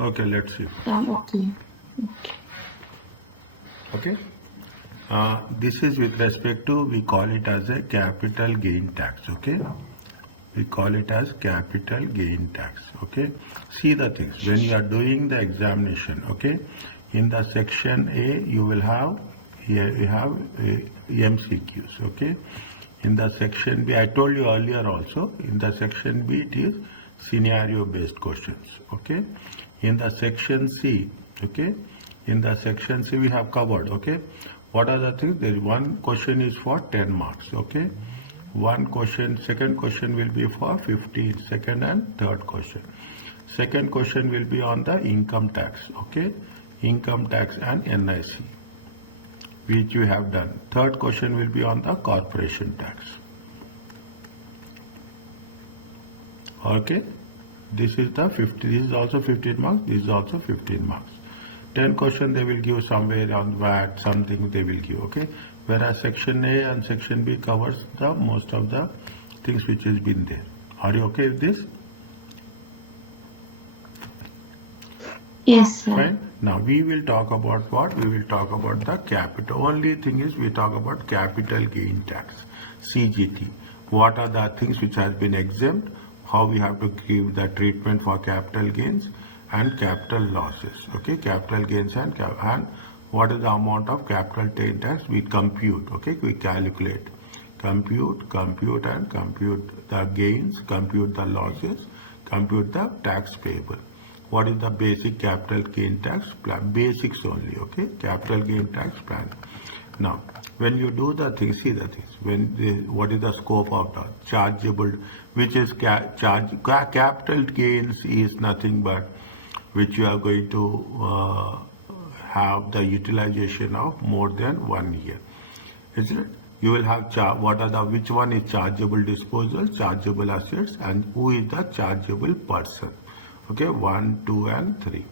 Okay, let's see. Okay. Okay. This is with respect to, we call it as a capital gain tax. Okay. We call it as capital gain tax. Okay. See the things when you are doing the examination. Okay. In the section A, you will have here you have MCQs. Okay. In the section B, I told you earlier also. In the section B, it is scenario based questions. Okay. In the section C, okay. In the section C, we have covered. Okay. What are the things? There is one question is for 10 marks. Okay. One question, second question will be for 15, second and third question. Second question will be on the income tax. Okay. Income tax and NIC, which you have done. Third question will be on the corporation tax. Okay. This is the 50. This is also 15 marks. This is also 15 marks. 10 question they will give somewhere on VAT, something they will give. Okay. Whereas section A and section B covers the most of the things which has been there. Are you okay with this? Yes, sir. Fine. Now we will talk about what? We will talk about the capital. Only thing is we talk about capital gain tax, CGT. What are the things which has been exempt? How we have to give the treatment for capital gains and capital losses. Okay, capital gains and what is the amount of capital gain tax? We compute. Okay, we calculate. Compute and compute the gains, compute the losses, compute the tax payable. What is the basic capital gain tax plan? Basics only. Okay, capital gain tax plan. Now, when you do the things, see the things. What is the scope of the chargeable? Which is capital gains is nothing but which you are going to have the utilization of more than 1 year. Isn't it? You will have which one is chargeable disposal, chargeable assets, and who is the chargeable person. Okay, 1, 2, and 3.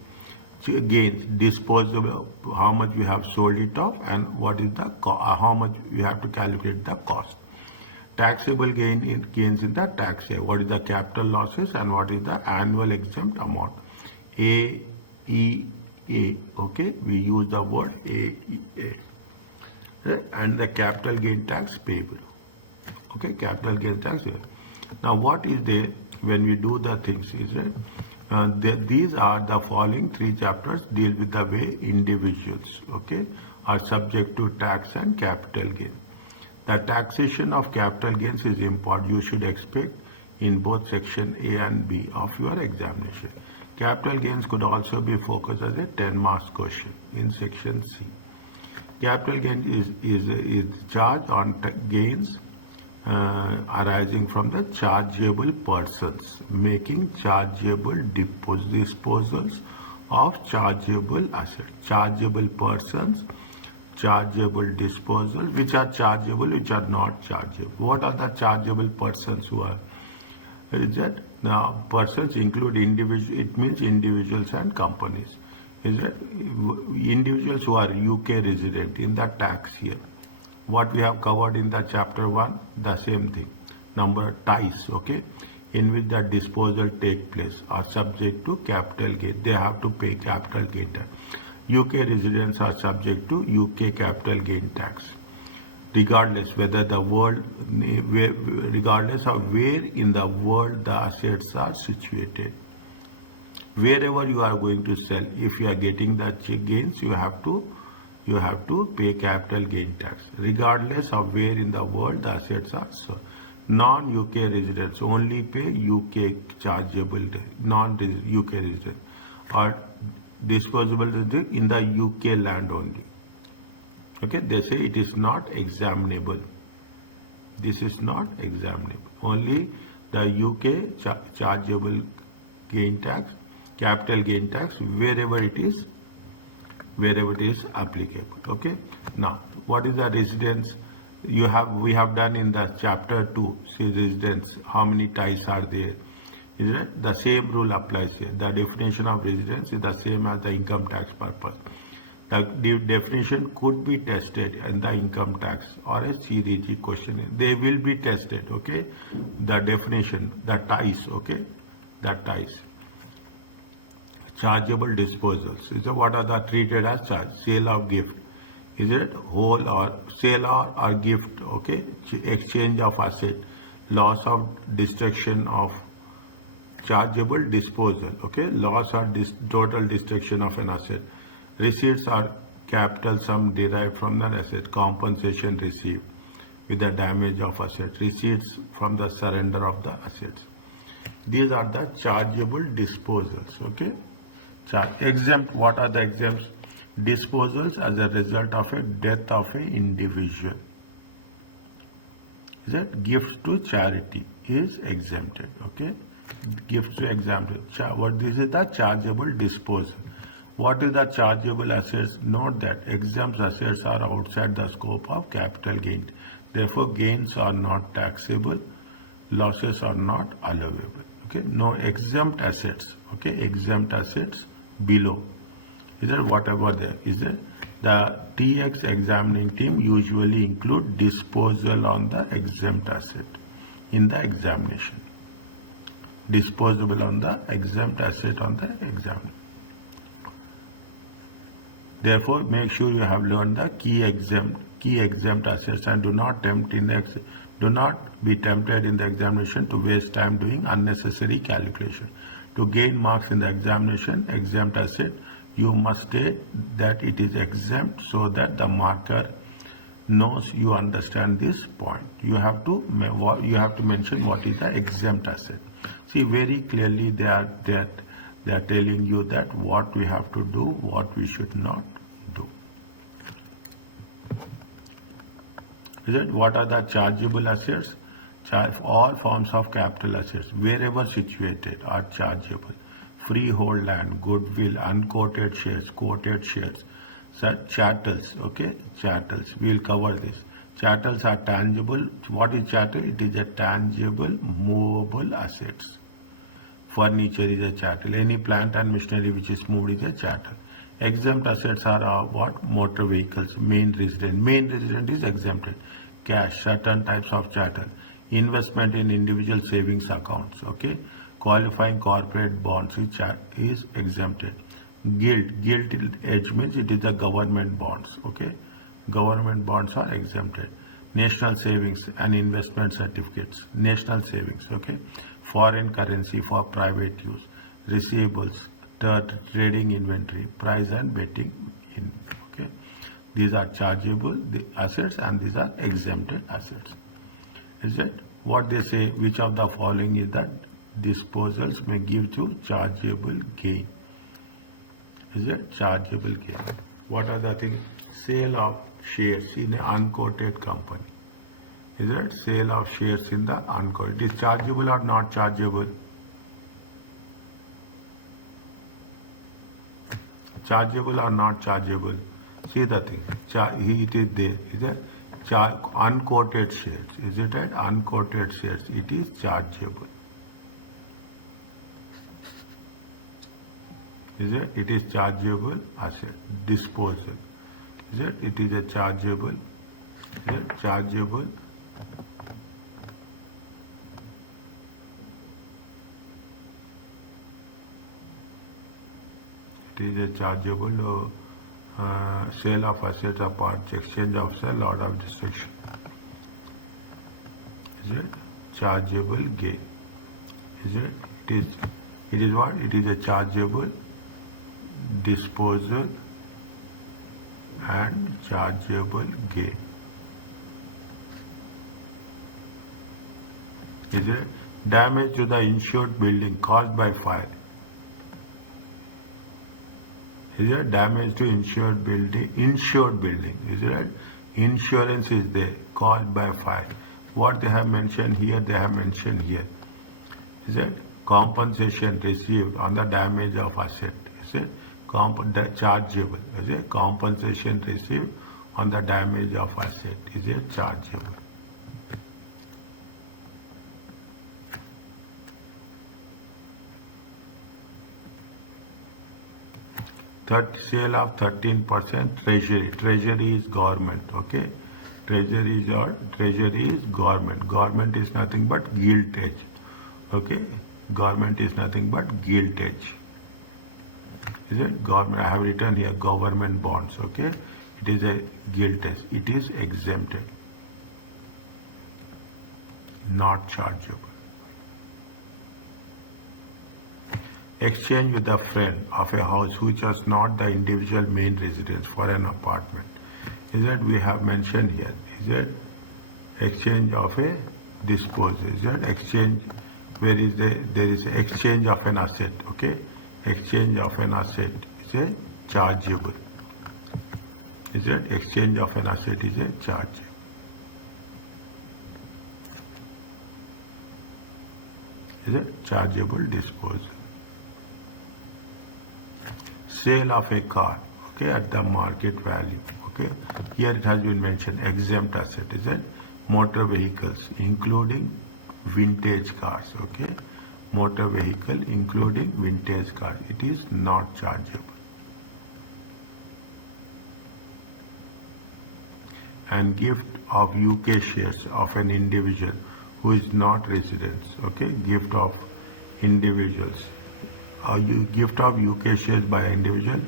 Gains, disposable, how much we have sold it off, and what is the how much we have to calculate the cost. Taxable gains in the tax year. What is the capital losses and what is the annual exempt amount? A, E, A. Okay, we use the word A, E, A. And the capital gain tax payable. Okay, capital gain tax payable. Now, what is there when we do the things? Is it? These are the following 3 chapters deal with the way individuals, okay, are subject to tax and capital gain. The taxation of capital gains is important. You should expect in both section A and B of your examination. Capital gains could also be focused as a 10 marks question in section C. Capital gain is charge on gains arising from the chargeable persons making chargeable disposals of chargeable assets. Chargeable persons, chargeable disposal, which are chargeable, which are not chargeable. What are the chargeable persons who are? Is that now persons include individual? It means individuals and companies. Is that individuals who are UK resident in the tax year? What we have covered in the chapter 1, the same thing. Number ties, okay, in which the disposal take place are subject to capital gain. They have to pay capital gain tax. UK residents are subject to UK capital gain tax, regardless whether regardless of where in the world the assets are situated. Wherever you are going to sell, if you are getting the gains, you have to pay capital gain tax, regardless of where in the world the assets are. So, non-UK residents only pay UK chargeable, non-UK residents or disposable in the UK land only. Okay, they say it is not examinable. This is not examinable. Only the UK chargeable gain tax, capital gain tax, wherever it is applicable. Okay. Now, what is the residence? We have done in the chapter 2. See residence. How many ties are there? Is it? The same rule applies here. The definition of residence is the same as the income tax purpose. The definition could be tested in the income tax or a CDG question. They will be tested. Okay. The definition, the ties. Okay. The ties. Chargeable disposals. Is it what are the treated as charge? Sale of gift. Is it whole or sale or gift? Okay. Exchange of asset. Loss of destruction of chargeable disposal. Okay. Loss or total destruction of an asset. Receipts are capital sum derived from the asset. Compensation received with the damage of asset. Receipts from the surrender of the assets. These are the chargeable disposals. Okay. Exempt. What are the exempts? Disposals as a result of a death of an individual. Is it? Gifts to charity is exempted. Okay. Gifts to exempted. What this is the chargeable disposal. What is the chargeable assets? Note that exempt assets are outside the scope of capital gains. Therefore, gains are not taxable. Losses are not allowable. Okay. No exempt assets. Okay. Exempt assets below. Is there whatever there is there? The TX examining team usually include disposal on the exempt asset in the examination. Disposable on the exempt asset on the exam. Therefore, make sure you have learned the key exempt assets and do not be tempted in the examination to waste time doing unnecessary calculation. To gain marks in the examination, exempt asset, you must state that it is exempt so that the marker knows you understand this point. You have to mention what is the exempt asset. See, very clearly they are telling you that what we have to do, what we should not do. Is it? What are the chargeable assets? All forms of capital assets, wherever situated, are chargeable. Freehold land, goodwill, unquoted shares, quoted shares, such chattels. Okay, chattels. We will cover this. Chattels are tangible. What is chattel? It is a tangible, movable assets. Furniture is a chattel. Any plant and machinery which is moved is a chattel. Exempt assets are what? Motor vehicles, main resident. Main resident is exempted. Cash, certain types of chattel. Investment in individual savings accounts. Okay. Qualifying corporate bonds is exempted. Gilt edge means it is the government bonds. Okay. Government bonds are exempted. National savings and investment certificates. National savings. Okay. Foreign currency for private use. Receivables, trading inventory, price and betting in. Okay. These are chargeable assets and these are exempted assets. Is it? What they say, which of the following is that disposals may give to chargeable gain? Is it? Chargeable gain. What are the things? Sale of shares in an unquoted company. Is it? Sale of shares in the unquoted. It is chargeable or not chargeable? Chargeable or not chargeable? See the thing. It is there. Is it? Unquoted shares. Is it right? Unquoted shares. It is chargeable. Is it? It is chargeable asset. Disposal. Is it? It is a chargeable. Is it? Chargeable. It is a chargeable sale of assets or parts, exchange of sale, order of destruction. Is it? Chargeable gain. Is it? It is what? It is a chargeable disposal and chargeable gain. Is it? Damage to the insured building caused by fire. Is there damage to insured building? Insured building, is it right? Insurance is there, caused by fire. What they have mentioned here, they have mentioned here. Is it? Compensation received on the damage of asset. Is it? Chargeable. Is it? Compensation received on the damage of asset. Is it? Chargeable. Sale of 13% treasury. Treasury is government. Okay. Treasury is government. Government is nothing but gilt edge. Okay. Government is nothing but gilt edge. Is it government? I have written here government bonds. Okay, it is a gilt test. It is exempted, not chargeable. Exchange with a friend of a house which was not the individual main residence for an apartment. Is it? We have mentioned here. Is it? Exchange of a dispose. Is it? Exchange. Where is there is exchange of an asset. Okay, exchange of an asset is a chargeable. Is it? Exchange of an asset is a charge. Is it? Chargeable disposal. Sale of a car, okay, at the market value. Okay, here it has been mentioned exempt asset. Is it? Motor vehicles including vintage cars. Okay, motor vehicle including vintage cars, it is not chargeable. And gift of UK shares of an individual who is not resident. Okay, gift of individuals. Gift of UK shares by an individual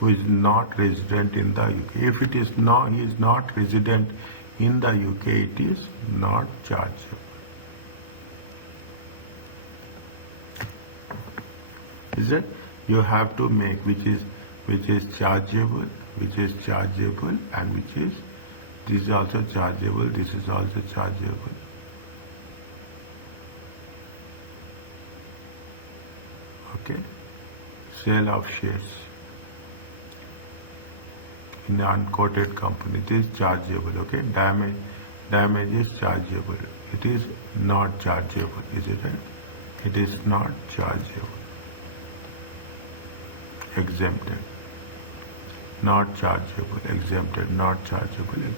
who is not resident in the UK. If it is not, he is not resident in the UK, it is not chargeable. Is it? You have to make which is chargeable, and which is this is also chargeable. This is also chargeable. Okay, sale of shares in the unquoted company, it is chargeable. Okay, damage is chargeable. It is not chargeable, is it? It is not chargeable. Exempted, not chargeable. Exempted, not chargeable. Exempted.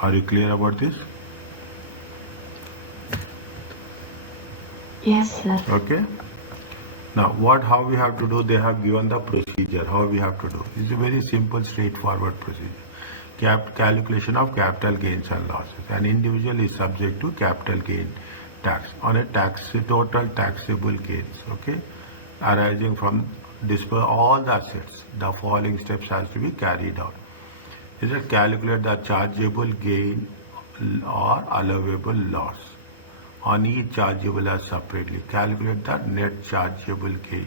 Are you clear about this? Yes, sir. Okay. Now, how we have to do? They have given the procedure. How we have to do? It's a very simple, straightforward procedure. Calculation of capital gains and losses. An individual is subject to capital gain tax on a total taxable gains. Okay, arising from all the assets. The following steps has to be carried out. Is it? Calculate the chargeable gain or allowable loss on each chargeable as separately. Calculate the net chargeable gain.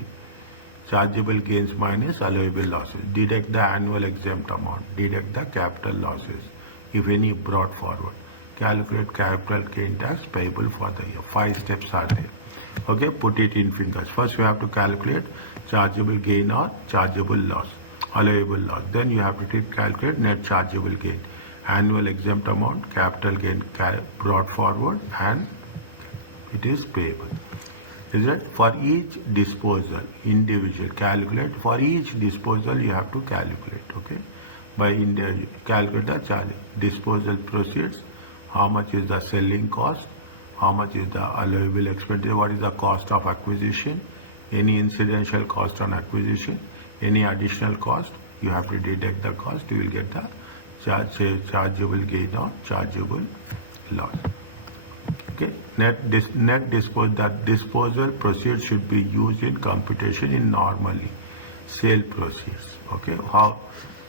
Chargeable gains minus allowable losses. Deduct the annual exempt amount. Deduct the capital losses, if any, brought forward. Calculate capital gain tax payable for the year. 5 steps are there. Okay, put it in fingers. First, you have to calculate chargeable gain or chargeable loss, allowable loss. Then you have to calculate net chargeable gain, annual exempt amount, capital gain brought forward, and it is payable. Is it? For each disposal, individual, calculate. For each disposal, you have to calculate. Okay, by individual, calculate the charge. Disposal proceeds. How much is the selling cost? How much is the allowable expenditure? What is the cost of acquisition? Any incidental cost on acquisition? Any additional cost? You have to deduct the cost. You will get the chargeable gain or chargeable loss. Okay. Disposal proceeds should be used in computation in normally sale proceeds. Okay. How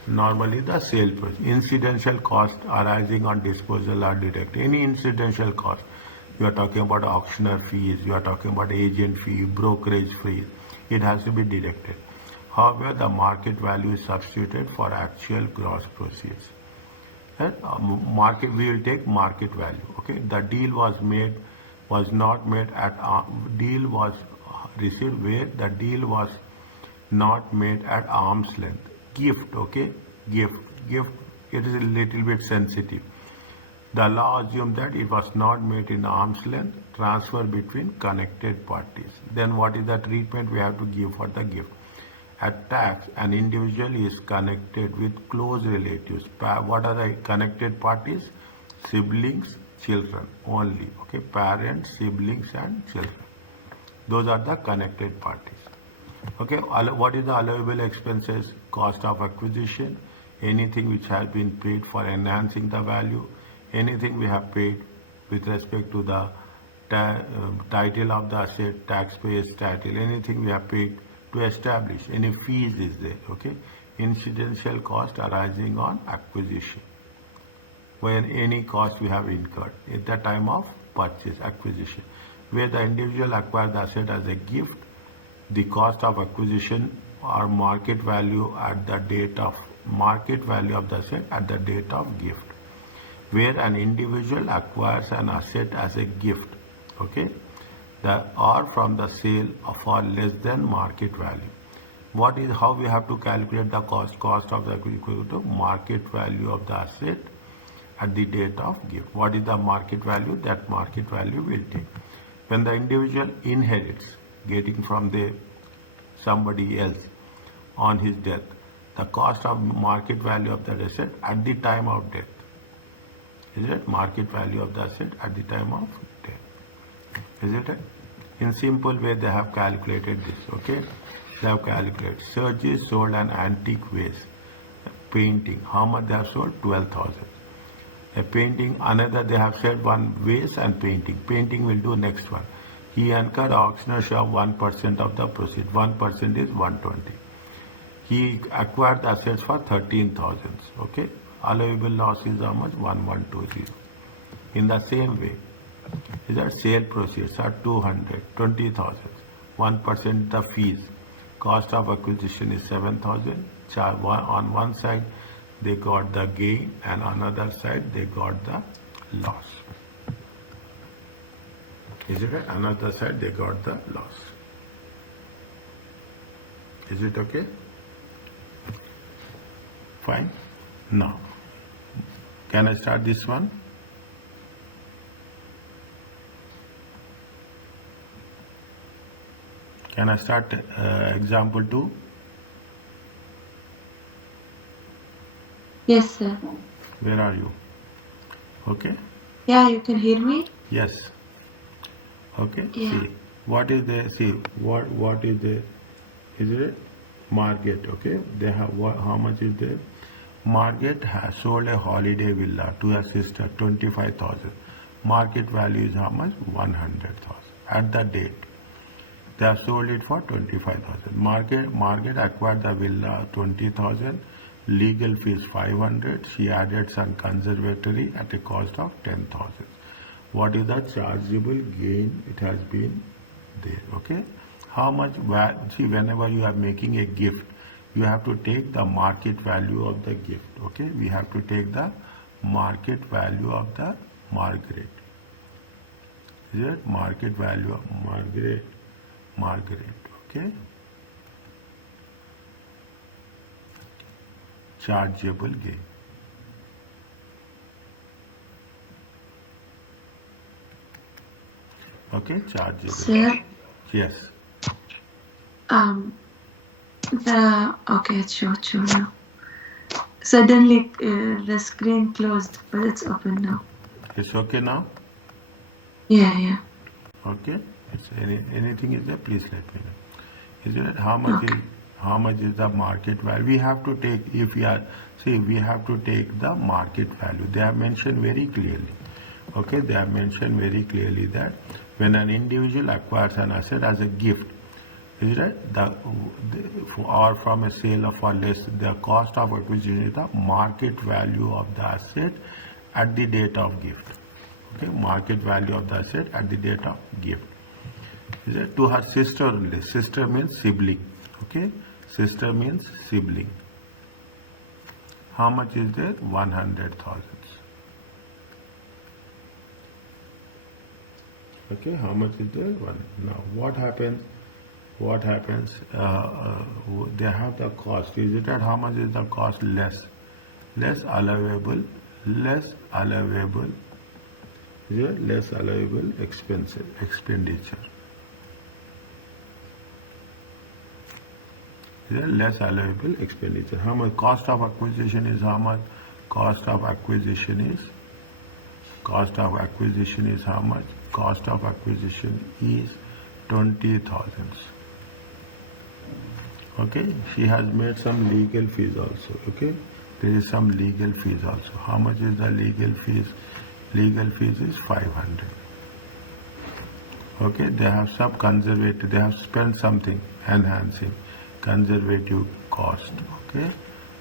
normally the sale proceeds. Incidental cost arising on disposal are deducted. Any incidental cost. You are talking about auctioneer fees. You are talking about agent fee, brokerage fees. It has to be deducted. However, the market value is substituted for actual gross proceeds. Market, we will take market value. Okay, the deal was not made at deal was received where the deal was not made at arm's length. Gift, okay, gift. It is a little bit sensitive. The law assumes that it was not made in arm's length. Transfer between connected parties. Then what is the treatment we have to give for the gift? At tax, an individual is connected with close relatives. What are the connected parties? Siblings, children only. Okay, parents, siblings, and children. Those are the connected parties. Okay, what is the allowable expenses? Cost of acquisition, anything which has been paid for enhancing the value, anything we have paid with respect to the title of the asset, taxpayer's title, anything we have paid to establish. Any fees is there, okay? Incidental cost arising on acquisition, where any cost we have incurred at the time of purchase, acquisition. Where the individual acquired the asset as a gift, the cost of acquisition or market value at the date of market value of the asset at the date of gift. Where an individual acquires an asset as a gift, okay, or from the sale for less than market value. What is how we have to calculate the cost? Cost of the equal to market value of the asset at the date of gift. What is the market value? That market value will take. When the individual inherits, getting from the somebody else on his death, the cost of market value of that asset at the time of death. Is it market value of the asset at the time of death? Is it? In simple way they have calculated this, okay? They have calculated. Surgery sold an antique vase, painting. How much they have sold? 12,000. A painting, another they have said one vase and painting. Painting will do next one. He incurred auctioneer share of 1% of the proceed. 1% is 120. He acquired the assets for 13,000. Okay. Allowable loss is how much? 1120. In the same way, is that sale proceeds are 200, 20,000. 1% the fees. Cost of acquisition is 7,000. On one side they got the gain and on another side they got the loss. Is it? Another side they got the loss. Is it okay? Fine. Now, can I start this one? Can I start example 2? Yes, sir. Where are you? Okay? Yeah, you can hear me? Yes. Okay? Yeah. See, what is the, see, what is the, is it Margaret, okay? They have, how much is there? Margaret has sold a holiday villa to her sister, 25,000. Market value is how much? 100,000. At the date, they have sold it for 25,000. Margaret acquired the villa 20,000. Legal fees 500. She added some conservatory at a cost of 10,000. What is the chargeable gain? It has been there. Okay. How much? See, whenever you are making a gift, you have to take the market value of the gift. Okay. We have to take the market value of the Margaret. Is it market value of Margaret? Okay. Chargeable gain. Okay, chargeable. Sir? Yes. Okay, it's sure now. Suddenly the screen closed, but it's open now. It's okay now? Yeah. Okay. It's anything is there, please let me know. Is it how much Okay. How much is the market value? We have to take, if we are, see, we have to take the market value. They have mentioned very clearly. Okay, they have mentioned very clearly that when an individual acquires an asset as a gift, is it or from a sale of or less, the cost of acquisition is the market value of the asset at the date of gift. Okay, market value of the asset at the date of gift. Is it to her sister only? Sister means sibling. Okay, sister means sibling. How much is there? 100,000. Okay, how much is there? One. Now, what happens? What happens? They have the cost. Is it at how much is the cost? Less allowable. Is it less allowable expenditure? Is it less allowable expenditure? How much? Cost of acquisition is how much? Cost of acquisition is how much? Cost of acquisition is 20,000. Okay, she has made some legal fees also. Okay, there is some legal fees also. How much is the legal fees? Legal fees is 500. Okay, they have some conservative, they have spent something enhancing conservative cost. Okay,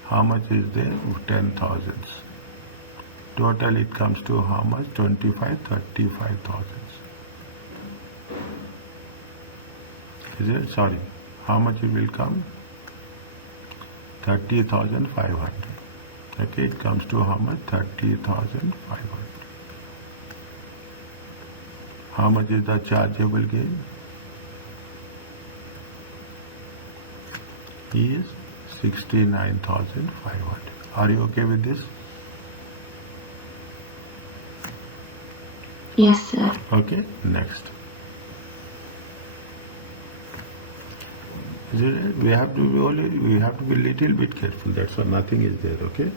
how much is there? 10,000. Total it comes to how much? 35,000. Is it? Sorry, how much it will come? 30,500. Okay, it comes to how much? 30,500. How much is the chargeable gain? Is 69,500. Are you okay with this? Yes, sir. Okay, next. We have to be little bit careful. That's why nothing is there. Okay,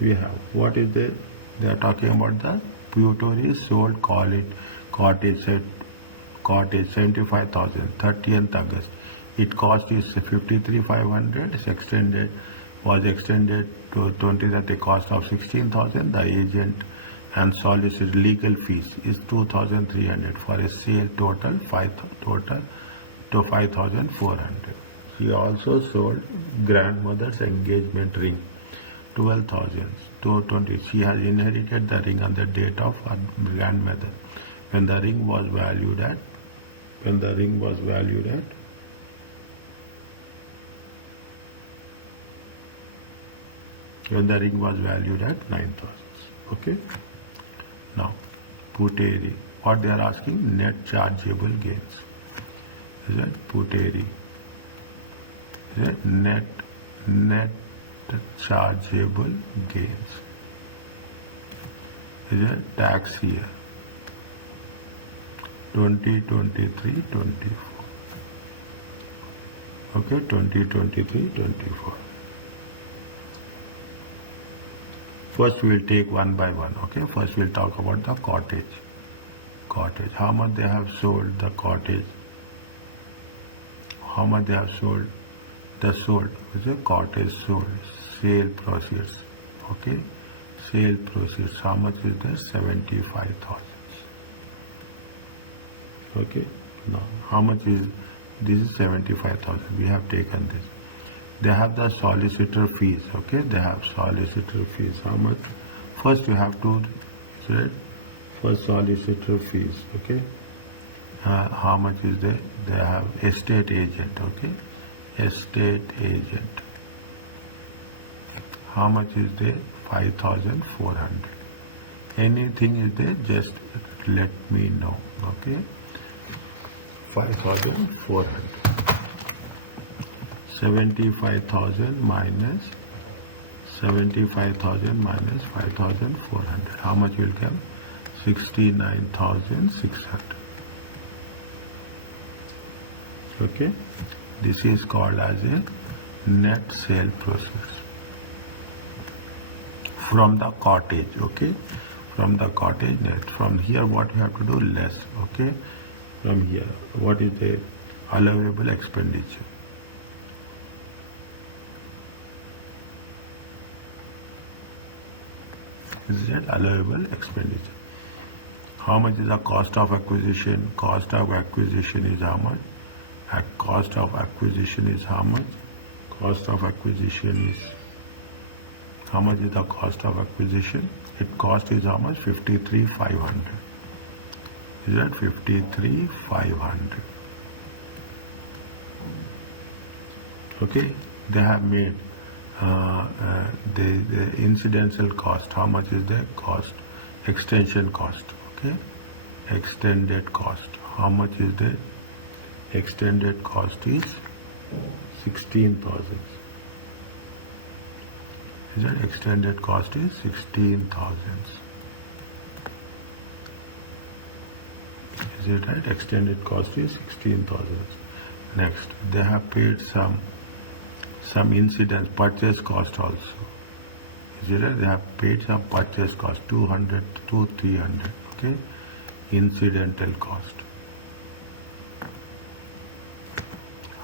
we have what is there? They are talking about the Puerto sold cottage 75,000 30th August. It cost is 53,500. Was extended to 20th at a cost of 16,000. The agent and solicitor legal fees is 2,300 for a sale total 5,400. She also sold grandmother's engagement ring 12,000 to 20. She has inherited the ring on the date of her grandmother when the ring was valued at 9,000. Okay. Now, Puteri. What they are asking? Net chargeable gains. Is that Puteri? Is that net chargeable gains? Is that tax year? 2023-24. Okay, 2023-24. First we will take one by one. Okay, first we will talk about the cottage. How much they have sold the cottage? How much they have sold? The sold is a cottage sold. Sale proceeds. Okay, sale proceeds. How much is there? 75,000. Okay, now how much is this? Is 75,000. We have taken this. They have the solicitor fees. Okay, they have solicitor fees. How much? First you have to say first solicitor fees. Okay, how much is there? They have estate agent. Okay, estate agent. How much is there? 5,400. Anything is there? Just let me know. Okay, 5,400. 75,000 minus 5,400. How much will come? 69,600. Okay, this is called as a net sale proceeds from the cottage. Okay, from the cottage net. From here, what you have to do? Less. Okay, from here, what is the allowable expenditure? Is that allowable expenditure? How much is the cost of acquisition? Cost of acquisition is how much? Cost of acquisition is how much? Cost of acquisition is how much is the cost of acquisition? It cost is how much? 53,500. Is that 53,500? Okay, they have made the incidental cost. How much is the cost? Extension cost. Okay, extended cost. How much is the extended cost? Is 16,000. Is that extended cost is 16,000? Is it right? Extended cost is 16,000. Next, they have paid some incidents, purchase cost also. Is it right? They have paid some purchase cost, 200 to 300. Okay, incidental cost.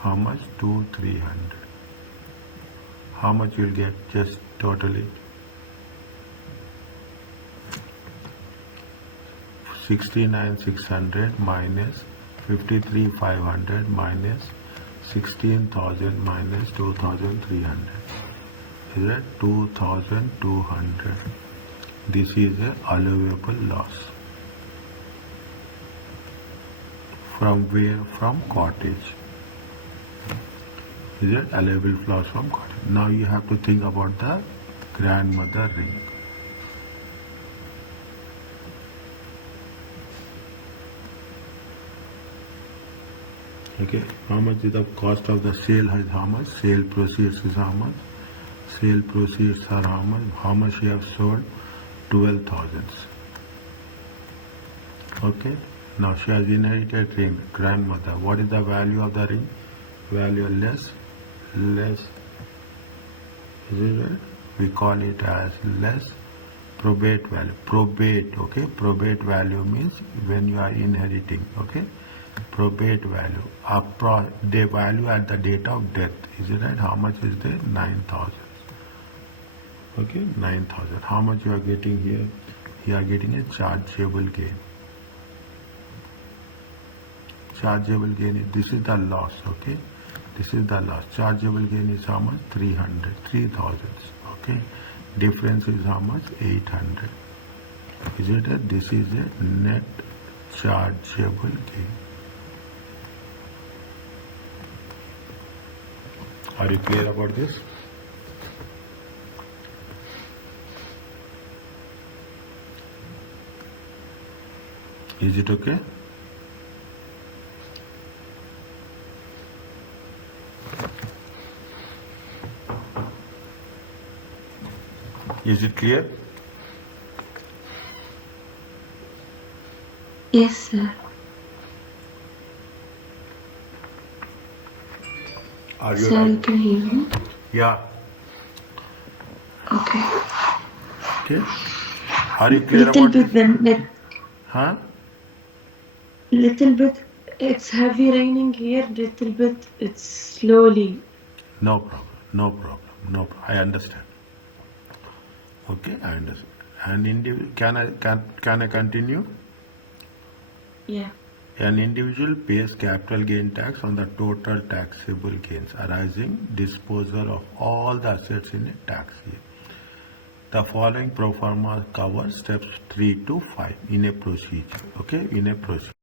How much? 200-300. How much you will get just totally? 69,600 minus 53,500 minus 16,000 minus 2,300. Is that 2,200? This is a allowable loss. From where? From cottage. Is it allowable loss from cottage? Now you have to think about the grandmother ring. Okay, how much is the cost of the sale? Is how much? Sale proceeds is how much? Sale proceeds are how much? How much you have sold? 12,000. Okay, now she has inherited ring, grandmother. What is the value of the ring? Value less. Is it right? We call it as less probate value. Probate, okay? Probate value means when you are inheriting, okay? Probate value. The value at the date of death. Is it right? How much is there? 9,000. Okay, 9,000. How much you are getting here? You are getting a chargeable gain. Chargeable gain, this is the loss, okay? This is the loss. Chargeable gain is how much? 3,000. Okay. Difference is how much? 800. Is it? This is a net chargeable gain. Are you clear about this? Is it okay? Is it clear? Yes, sir. Are you Sir, right? you can hear me? Yeah. Okay. Okay. Are you clear Little about bit this? then, Huh? little bit. It's heavy raining here. Little bit. It's slowly. No problem. No problem. No problem. I understand. Okay, I understand. And can I continue? Yeah. An individual pays capital gain tax on the total taxable gains arising disposal of all the assets in a tax year. The following pro forma covers steps 3 to 5 in a procedure. Okay, in a procedure.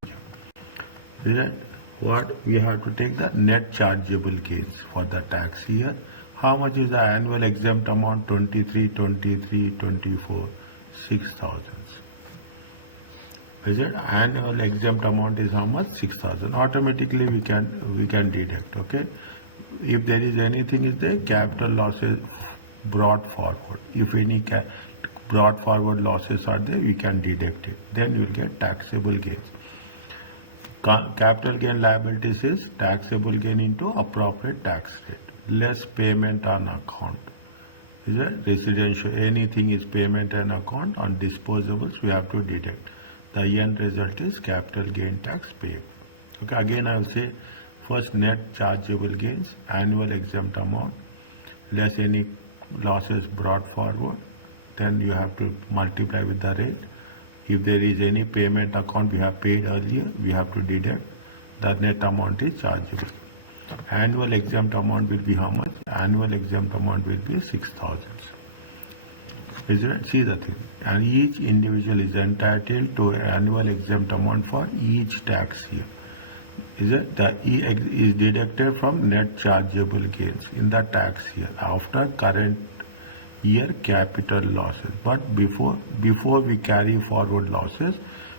Is that what we have to take the net chargeable gains for the tax year? How much is the annual exempt amount? 23, 24, 6,000. Is it? Annual exempt amount is how much? 6,000. Automatically we can deduct. Okay. If there is anything is there, capital losses brought forward. If any brought forward losses are there, we can deduct it. Then you will get taxable gains. Capital gain liabilities is taxable gain into appropriate tax rate. Less payment on account. Is it? Residential, anything is payment on account. On disposables, we have to deduct. The end result is capital gain tax payable. Okay, again I will say first net chargeable gains, annual exempt amount, less any losses brought forward. Then you have to multiply with the rate. If there is any payment account we have paid earlier, we have to deduct. The net amount is chargeable. Annual exempt amount will be how much? Annual exempt amount will be 6,000. Is it? See the thing. And each individual is entitled to an annual exempt amount for each tax year. Is it? The is deducted from net chargeable gains in the tax year after current year capital losses. But before we carry forward losses,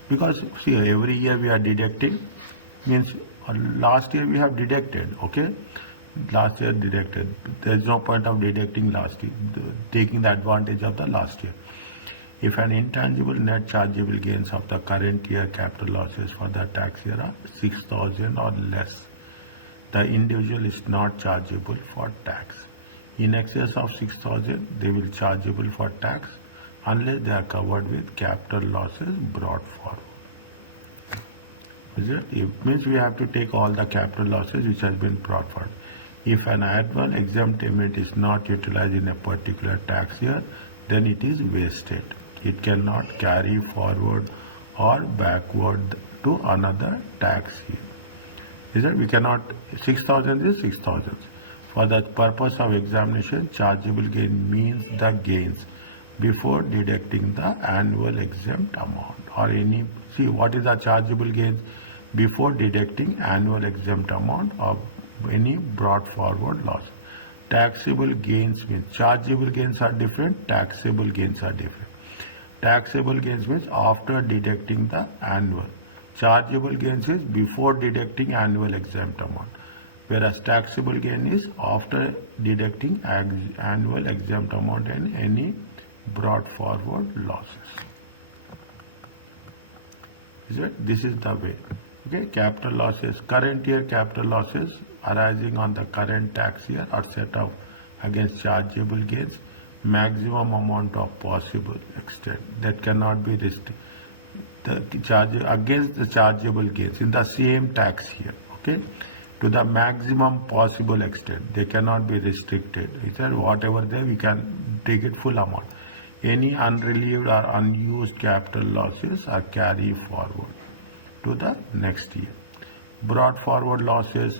because see every year we are deducting, means last year we have deducted. Okay. Last year deducted. There is no point of deducting last year, taking the advantage of the last year. If an intangible net chargeable gains of the current year capital losses for the tax year are 6,000 or less, the individual is not chargeable for tax. In excess of 6,000, they will chargeable for tax unless they are covered with capital losses brought forward. Is it? It means we have to take all the capital losses which has been brought forward. If an annual exempt limit is not utilized in a particular tax year, then it is wasted. It cannot carry forward or backward to another tax year. Is it? We cannot, 6,000 is 6,000. For the purpose of examination, chargeable gain means the gains before deducting the annual exempt amount or any, see what is the chargeable gains before deducting annual exempt amount of any brought forward loss. Taxable gains means, chargeable gains are different, taxable gains are different. Taxable gains means after deducting the annual. Chargeable gains is before deducting annual exempt amount, whereas taxable gain is after deducting annual exempt amount and any brought forward losses. Is it? This is the way. Okay, capital losses, current year capital losses arising on the current tax year are set up against chargeable gains, maximum amount of possible extent that cannot be restricted. The charge against the chargeable gains in the same tax year, okay, to the maximum possible extent. They cannot be restricted. He said whatever there we can take it full amount. Any unrelieved or unused capital losses are carried forward to the next year. Brought forward losses,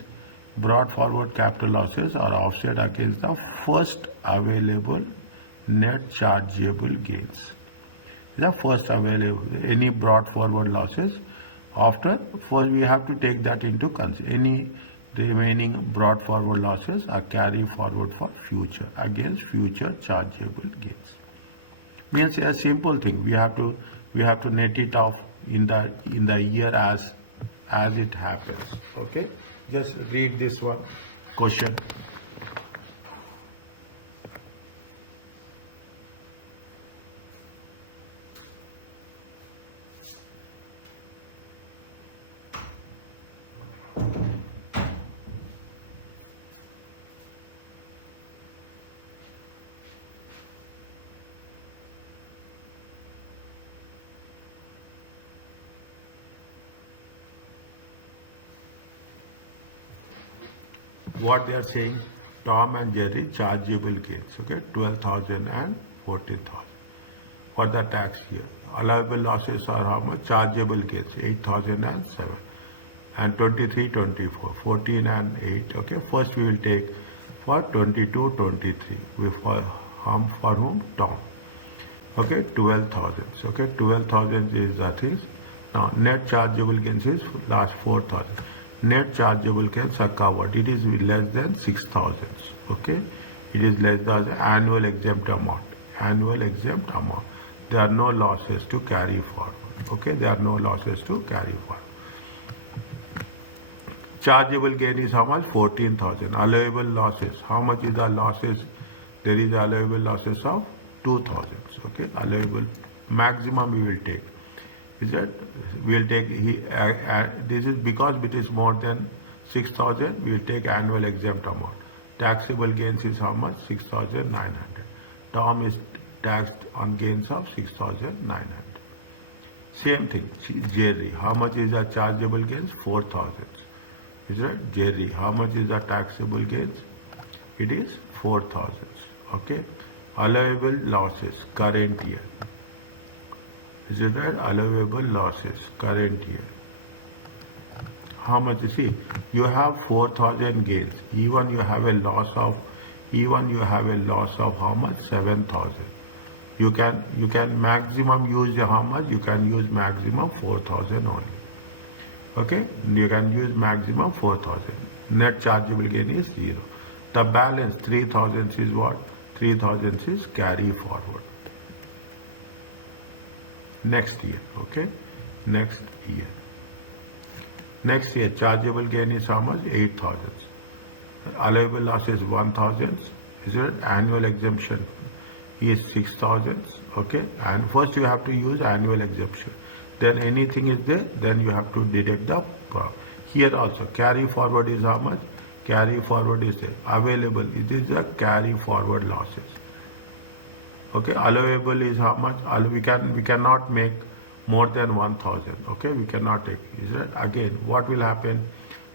brought forward capital losses are offset against the first available net chargeable gains. The first available, any brought forward losses, after first we have to take that into consideration. Any remaining brought forward losses are carried forward for future against future chargeable gains. Means a simple thing. We have to net it off in the year as it happens. Okay, just read this one question. What they are saying, Tom and Jerry chargeable gains, okay, 12,000 and 14,000 for the tax year. Allowable losses are how much? Chargeable gains 8,007 and 23, 24, 14 and 8. Okay, first we will take for 22, 23. For whom? Tom. Okay, 12,000. Okay, 12,000 is the things. Now net chargeable gains is last 4,000. Net chargeable gains are covered. It is less than 6,000. Okay, it is less than the annual exempt amount. Annual exempt amount. There are no losses to carry forward. Okay, there are no losses to carry forward. Chargeable gain is how much? 14,000. Allowable losses. How much is the losses? There is allowable losses of 2,000. Okay, allowable maximum we will take. Is that we will take this is because it is more than 6,000. We will take annual exempt amount. Taxable gains is how much? 6,900. Tom is taxed on gains of 6,900. Same thing. Jerry, how much is the chargeable gains? 4,000. Is that Jerry? How much is the taxable gains? It is 4,000. Okay. Allowable losses current year. Is it right? Allowable losses current year. How much? You see, you have 4,000 gains. Even you have a loss of how much? 7,000. You can maximum use how much? You can use maximum 4,000 only. Okay, you can use maximum 4,000. Net chargeable gain is 0. The balance 3,000 is what? 3,000 is carry forward. Next year, okay? Next year. Next year, chargeable gain is how much? 8,000. Allowable loss is 1,000. Is it? Annual exemption is 6,000. Okay? And first you have to use annual exemption. Then anything is there, then you have to deduct the here also. Carry forward is how much? Carry forward is there. Available. It is the carry forward losses. Okay, allowable is how much? We cannot make more than 1,000. Okay, we cannot take. Is it? Again, what will happen?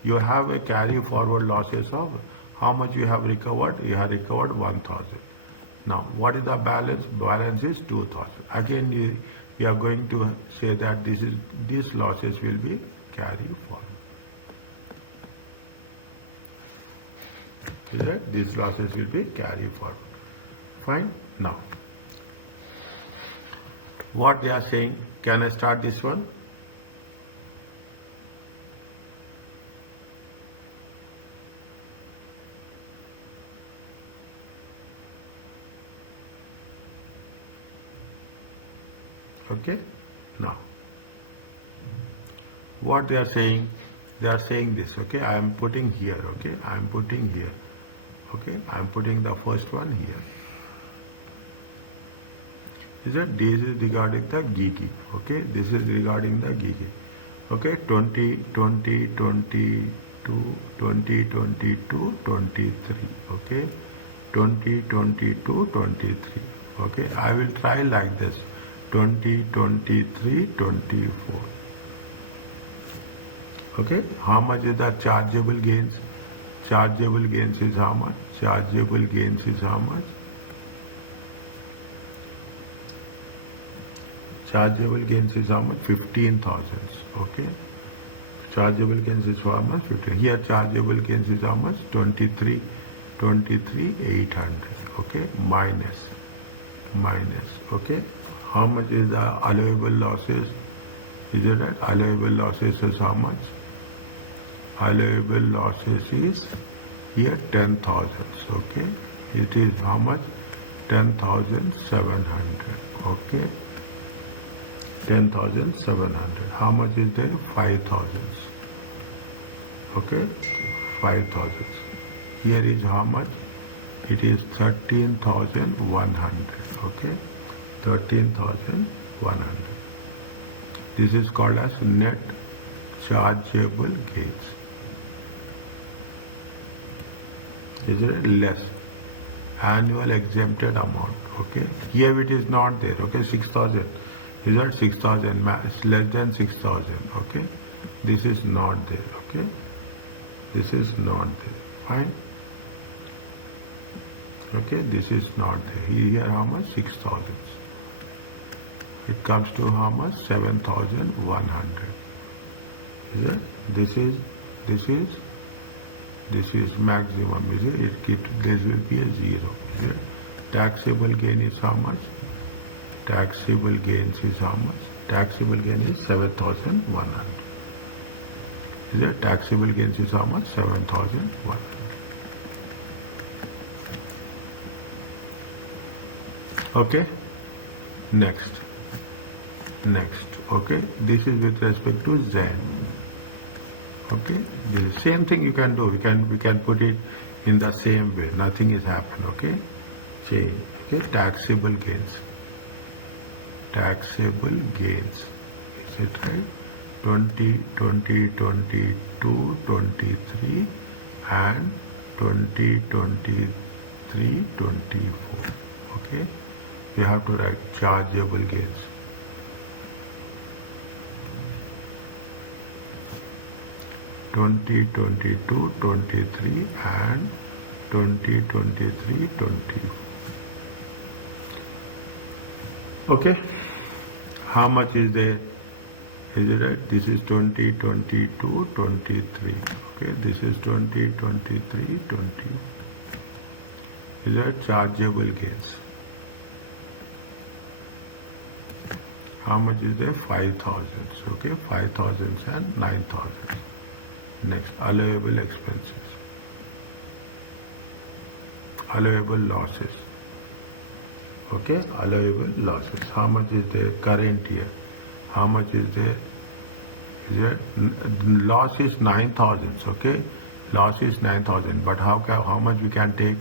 You have a carry forward losses of how much you have recovered? You have recovered 1,000. Now, what is the balance? Balance is 2,000. Again, we are going to say that these losses will be carried forward. Is that these losses will be carried forward. Fine. Now, what they are saying, can I start this one? Okay. Now, what they are saying this. Okay, I am putting here. Okay, I am putting here. Okay, I am putting the first one here. Is that this is regarding the gigi. Okay, this is regarding the gigi. Okay, 2022, 23. Okay, 2022, 23. Okay, I will try like this. 2023, 24. Okay, how much is the chargeable gains? Chargeable gains is how much? Chargeable gains is how much? Chargeable gains is how much? 15,000. Okay, chargeable gains is how much? 15. Here chargeable gains is how much? 23,800. Okay, minus. Okay, how much is the allowable losses? Is it right? Allowable losses is how much? Allowable losses is here 10,000. Okay, it is how much? 10,700. Okay, 10,700. How much is there? 5,000. Okay, 5,000. Here is how much? It is 13,100. Okay, 13,100. This is called as net chargeable gains. Is it less annual exempted amount? Okay, here it is not there. Okay, 6,000. Is that 6,000? Less than 6,000. Okay, this is not there. Okay, this is not there. Fine. Okay, this is not there. Here how much? 6,000. It comes to how much? 7,100. Is it? This is maximum. Is it? This will be a zero. Is it? Taxable gain is how much? Taxable gains is how much? Taxable gain is 7,100. Is it? Taxable gains is how much? 7,100. Okay. Next. Okay, this is with respect to Z. Okay, the same thing you can do. We can put it in the same way. Nothing is happened. Okay, change. Okay, taxable gains. Taxable gains. Is it right? 2022, 23 and 2023, 24. Okay, you have to write chargeable gains. 2022, 23 and 2023, 24. Okay, how much is there? Is it right? This is 2022, 23. Okay, this is 2023, 20. Is that chargeable gains? How much is there? 5,000. Okay, 5,000 and 9,000. Next, allowable expenses. Allowable losses. Okay, allowable losses. How much is there? Current year. How much is there? Is there? Loss is 9,000. Okay, loss is 9,000. But how much we can take?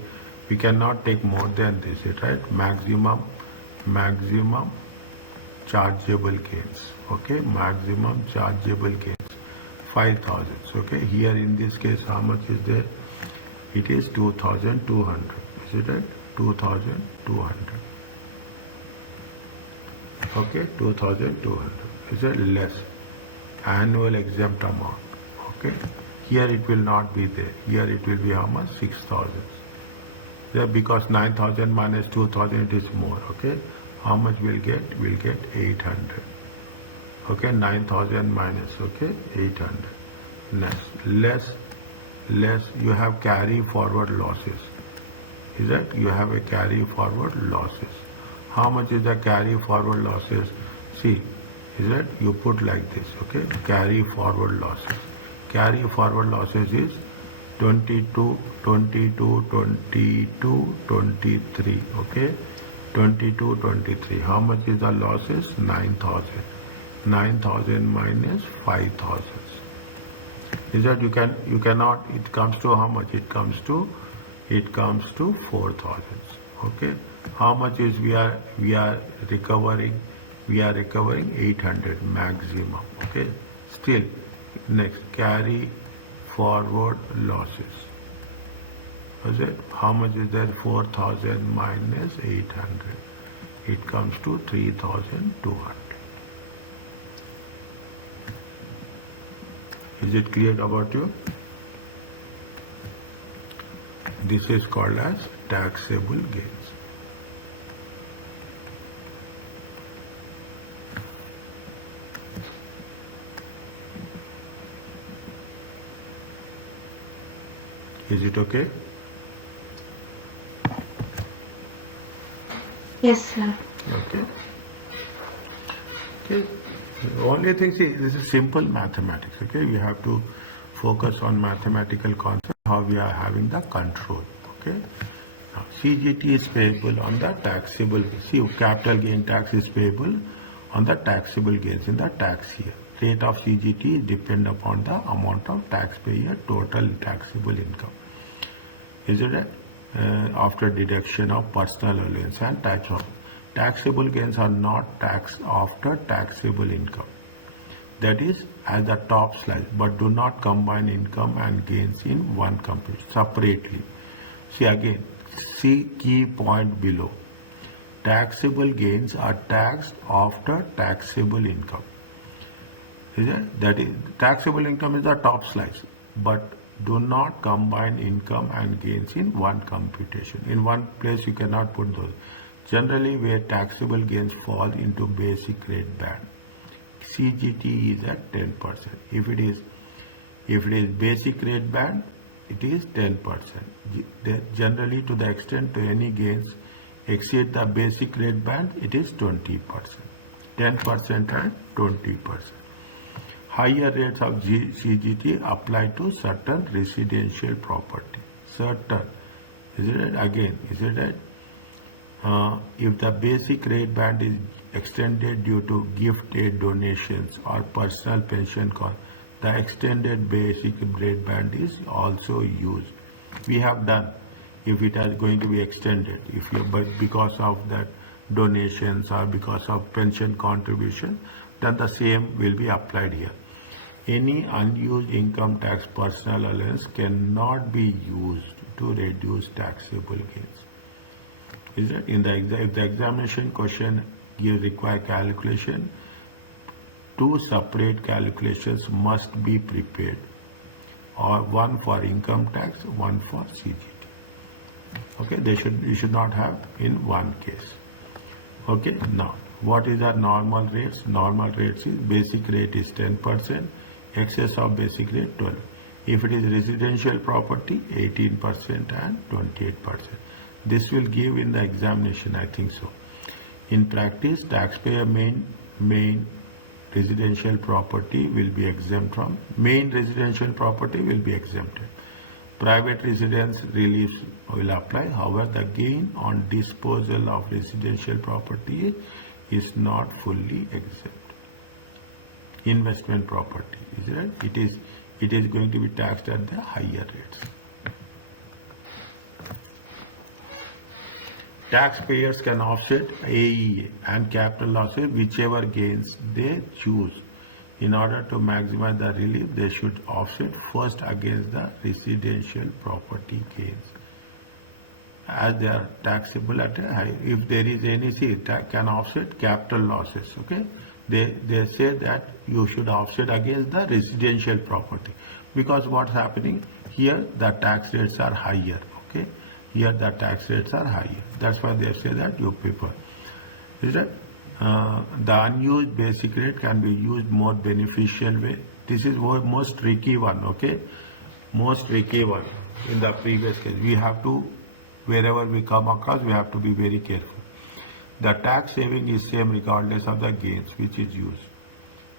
We cannot take more than this. Right? Maximum chargeable gains. Okay, maximum chargeable gains. 5,000. Okay, here in this case, how much is there? It is 2,200. Is it right? 2,200. Okay, 2,200. Is it less? Annual exempt amount. Okay, here it will not be there. Here it will be how much? 6,000. There, because 9,000 minus 2,000 it is more. Okay, how much we'll get? We'll get 800. Okay, 9,000 minus, okay, 800. Next, less less you have carry forward losses. Is that you have a carry forward losses. How much is the carry forward losses? See, is that you put like this, okay? Carry forward losses. Carry forward losses is 22, 22, 22, 23, okay? 22, 23. How much is the losses? 9,000. 9,000 minus 5,000. Is that you cannot, it comes to how much? It comes to 4,000. Okay. How much is we are recovering? We are recovering 800 maximum. Okay. Still, next, carry forward losses. Is it? How much is there? 4,000 minus 800. It comes to 3,200. Is it clear about you? This is called as taxable gains. Is it okay? Yes, sir. Okay. Okay. The only thing, see, this is simple mathematics. Okay, we have to focus on mathematical concept, how we are having the control. Okay. Now, CGT is payable on the taxable. See, capital gain tax is payable on the taxable gains in the tax year. Rate of CGT is depend upon the amount of taxpayer total taxable income. Is it right? After deduction of personal allowance and types of taxable gains are not taxed after taxable income. That is as the top slice, but do not combine income and gains in one compute separately. See again, see key point below. Taxable gains are taxed after taxable income. Is it? That is, taxable income is the top slice, but do not combine income and gains in one computation. In one place you cannot put those. Generally, where taxable gains fall into basic rate band, CGT is at 10%. If it is basic rate band, it is 10%. Generally, to the extent to any gains exceed the basic rate band, it is 20%. 10% and 20%. Higher rates of CGT apply to certain residential property. Certain, is it right? Again, is it right? If the basic rate band is extended due to gift aid donations or personal pension cost, the extended basic rate band is also used. We have done, if it is going to be extended, but because of that donations or because of pension contribution, then the same will be applied here. Any unused income tax personal allowance cannot be used to reduce taxable gains. Is that if the examination question require calculation, two separate calculations must be prepared, or one for income tax, one for CGT. Okay, you should not have in one case. Okay, now what is our normal rates? Normal rates is basic rate is 10%, excess of basic rate 12%. If it is residential property, 18% and 28%. This will give in the examination, I think so. In practice, taxpayer main residential property will be exempt from, main residential property will be exempted. Private residence reliefs will apply. However, the gain on disposal of residential property is not fully exempt. Investment property, is it right? It is going to be taxed at the higher rates. Taxpayers can offset AEA and capital losses, whichever gains they choose. In order to maximize the relief, they should offset first against the residential property gains, as they are taxable at a high. If there is any, can offset capital losses. Okay, they say that you should offset against the residential property, because what's happening here, the tax rates are higher. Okay. Here the tax rates are higher. That's why they say that you prefer. Is that the unused basic rate can be used more beneficial way. This is most tricky one. Okay, most tricky one in the previous case. We have to, wherever we come across, we have to be very careful. The tax saving is same regardless of the gains which is used,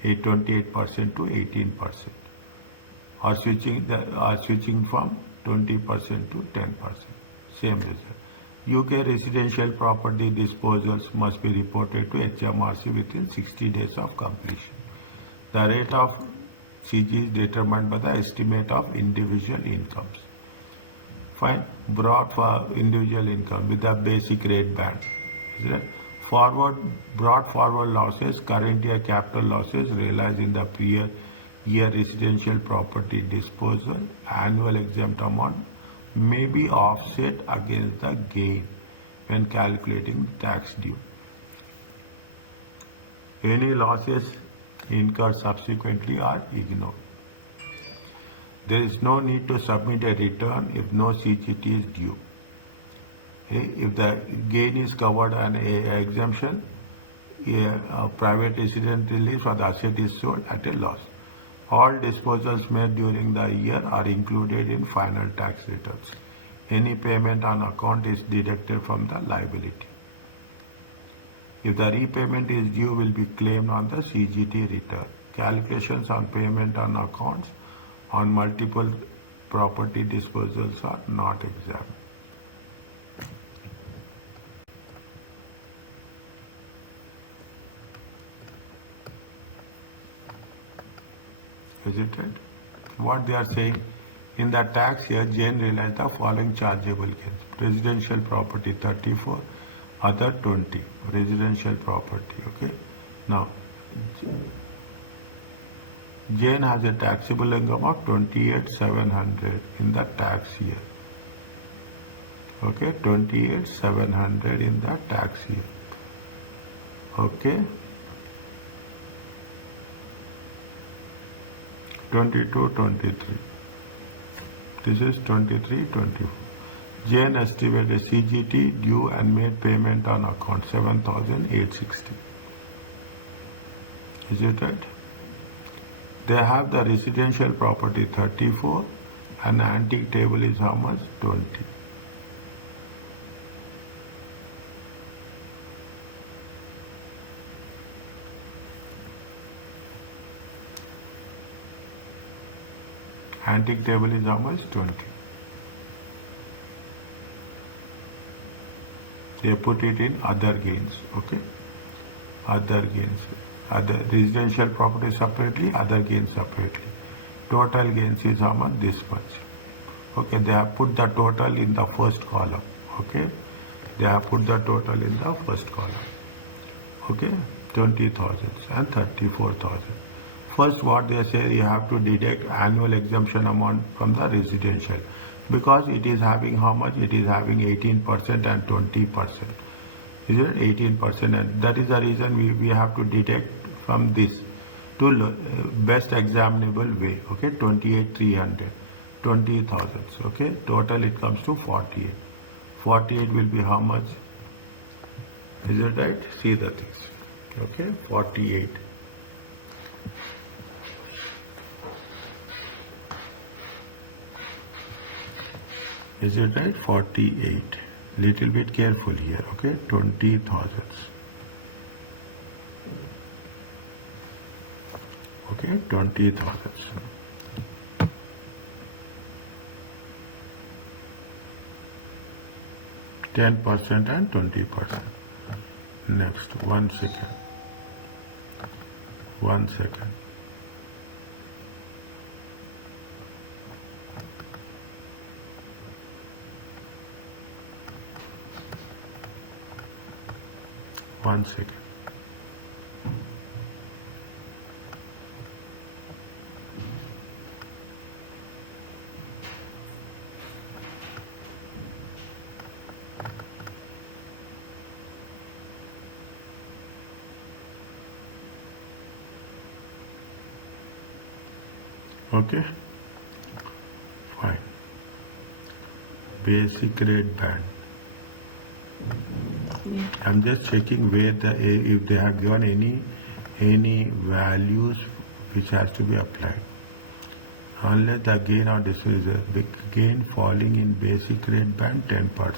28% to 18%, or switching from 20% to 10%. Same result. UK residential property disposals must be reported to HMRC within 60 days of completion. The rate of CG is determined by the estimate of individual incomes. Fine. Brought for individual income with the basic rate band. Is it? Brought forward losses, current year capital losses realized in the prior year residential property disposal, annual exempt amount may be offset against the gain when calculating tax due. Any losses incurred subsequently are ignored. There is no need to submit a return if no CGT is due. If the gain is covered and a exemption, a private resident relief or the asset is sold at a loss. All disposals made during the year are included in final tax returns. Any payment on account is deducted from the liability. If the repayment is due, will be claimed on the CGT return. Calculations on payment on accounts on multiple property disposals are not examined. Is it right? What they are saying, in the tax year, Jane realized the following chargeable gains. Residential property 34, other 20. Residential property, okay? Now, Jane has a taxable income of 28,700 in the tax year. Okay, 28,700 in the tax year. Okay. 22, 23. This is 23, 24. Jane estimated CGT due and made payment on account 7,860. Is it right? They have the residential property 34 and antique table is how much? 20. Antique table is how much? 20. They put it in other gains, okay? Other gains. Other residential property separately, other gains separately. Total gains is how much? This much. Okay, they have put the total in the first column, okay? They have put the total in the first column, okay? 20,000 and 34,000. First, what they say, you have to deduct annual exemption amount from the residential, because it is having how much? It is having 18% and 20%. Is it 18%? And that is the reason we have to deduct from this to best examinable way. Okay, 28,300, 20,000. Okay, total it comes to 48. 48 will be how much? Is it right? See the things. Okay, 48. Is it right? 48. Little bit careful here. Okay, 20,000. Okay, 20,000. 10% and 20%. Next, 1 second. 1 second. One second. Okay, fine. Basic rate band. I'm just checking where if they have given any values which has to be applied. unless the gain or disposal, gain falling in basic rate band 10%,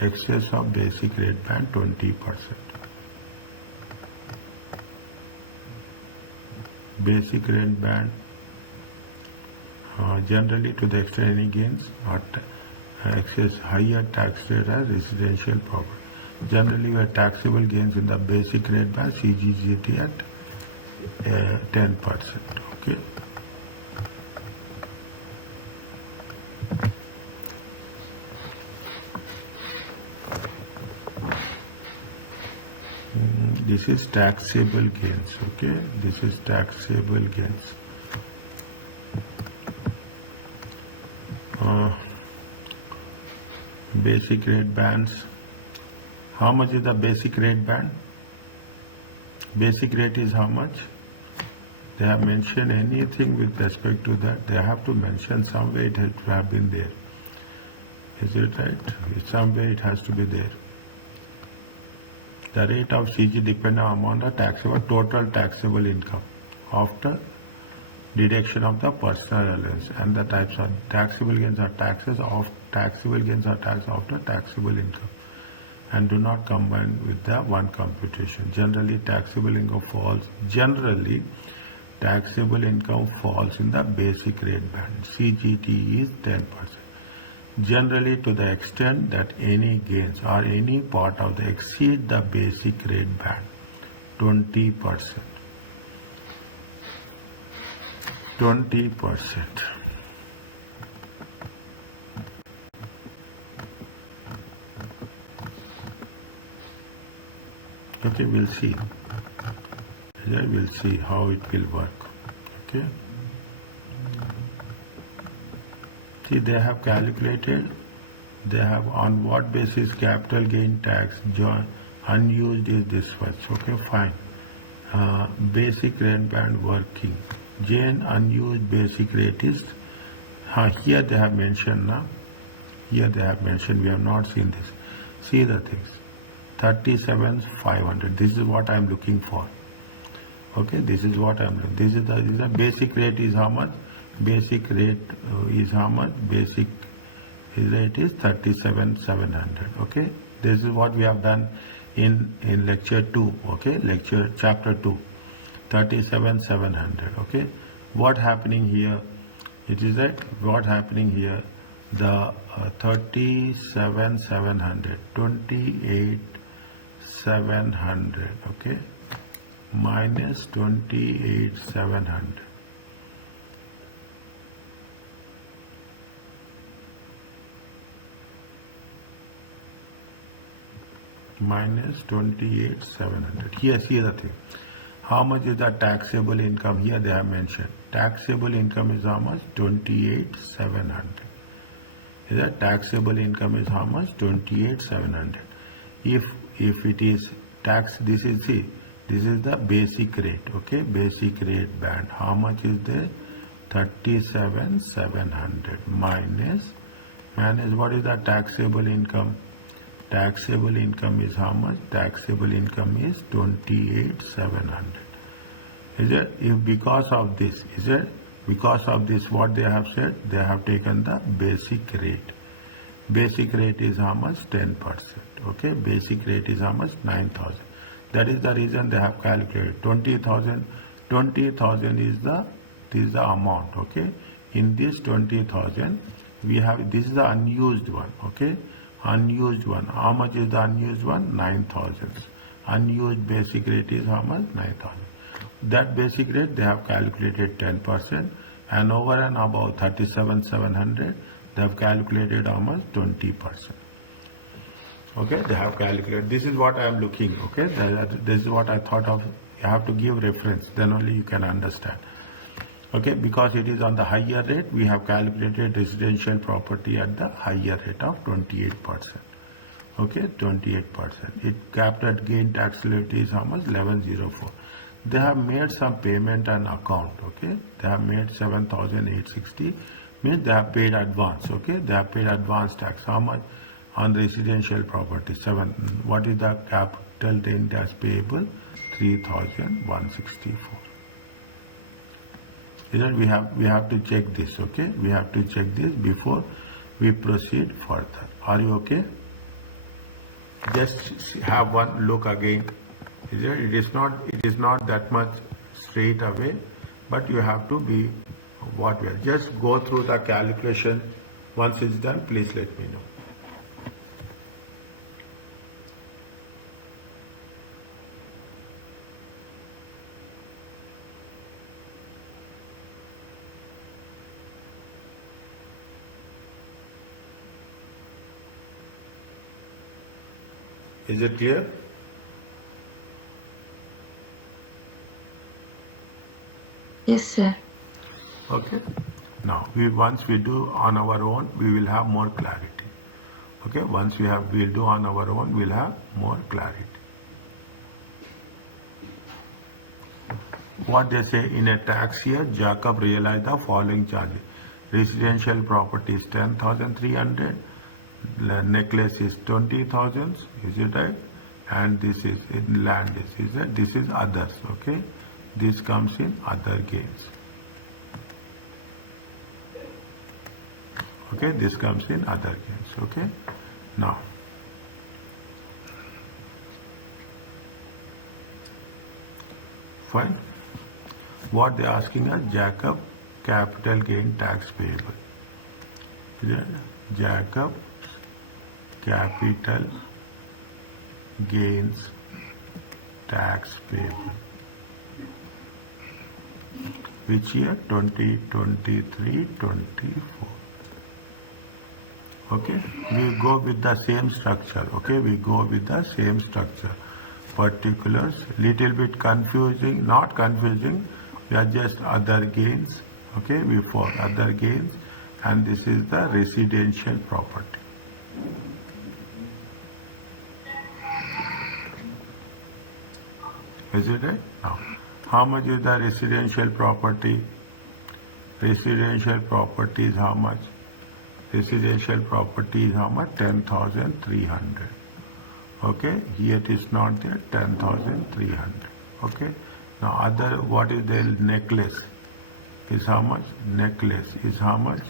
excess of basic rate band 20%. Basic rate band generally to the extent any gains or excess higher tax rate as residential property. Generally, we have taxable gains in the basic rate band CGT at 10%. Okay. This is taxable gains. Okay, this is taxable gains. Basic rate bands. How much is the basic rate band? Basic rate is how much? They have mentioned anything with respect to that. They have to mention somewhere it has to have been there. Is it right? Somewhere it has to be there. The rate of CG depends on amount of taxable total taxable income after deduction of the personal allowance, and the types of taxable gains are taxes of taxable gains are taxed after taxable income and do not combine with the one computation. Generally taxable income falls in the basic rate band. CGT is 10%. Generally to the extent that any gains or any part of the exceed the basic rate band 20%. 20%. Okay, we'll see. Yeah, we'll see how it will work. Okay. See, they have calculated, they have on what basis capital gain tax unused is this much. Okay, fine. Basic rate band working. Gain unused basic rate is, here they have mentioned now. Here they have mentioned, we have not seen this. See the things. 37,500. This is what I am looking for. Okay, this is what I am looking. This is the basic rate is how much? Basic rate is how much? Basic rate is 37,700. Okay, this is what we have done in lecture 2. Okay, chapter 2. 37,700. Okay, what happening here? It is that what happening here? The 37,700, 28,700. Okay, minus 28,700. Minus 28,700. Here, see the thing. How much is the taxable income? Here they have mentioned. Taxable income is how much? 28,700. Is that taxable income is how much? 28,700. If it is tax, this is the basic rate. Okay, basic rate band. How much is there? 37,700 minus what is the taxable income? Taxable income is how much? Taxable income is 28,700. Is it? If because of this, is it? Because of this, what they have said, they have taken the basic rate. Basic rate is how much? 10%. Okay, basic rate is how much? 9,000. That is the reason they have calculated 20,000. 20,000 is the amount. Okay, in this 20,000, we have this is the unused one. Okay. Unused one. How much is the unused one? 9,000. Unused basic rate is how much? 9,000. That basic rate they have calculated 10%, and over and above 37,700 they have calculated how much? 20%. Okay, they have calculated. This is what I am looking. Okay, this is what I thought of. You have to give reference, then only you can understand. Okay, because it is on the higher rate, we have calculated residential property at the higher rate of 28%. Okay, 28%. It capital gain tax rate is how much? 1104. They have made some payment and account. Okay, they have made 7,860. Means they have paid advance. Okay, they have paid advance tax. How much on residential property? 7. What is the capital gain tax payable? 3,164. Isn't we have to check this, okay? We have to check this before we proceed further. Are you okay? Just have one look again. It is not that much straight away, but you have to be what we are. Just go through the calculation. Once it's done, please let me know. Is it clear? Yes, sir. Okay. Now, once we do on our own, we will have more clarity. Okay. Once we'll do on our own, we'll have more clarity. What they say in a tax year, Jacob realized the following charges: residential property is 10,300. Necklace is 20,000, is it right? And this is in land is it? This is others, okay? This comes in other gains. Okay, this comes in other gains, okay? Now, fine. What they are asking us, Jacob capital gain tax payable. Is it? Jacob capital gains tax payable. Which year? 2023-24. Okay, we go with the same structure. Okay, we go with the same structure. Particulars, little bit confusing, not confusing. We are just other gains. Okay, we for other gains, and this is the residential property. Is it right? Now, how much is the residential property? Residential property is how much? Residential property is how much? 10,300. Okay, here it is not there, 10,300. Okay, now other, what is the necklace? Is how much? Necklace is how much?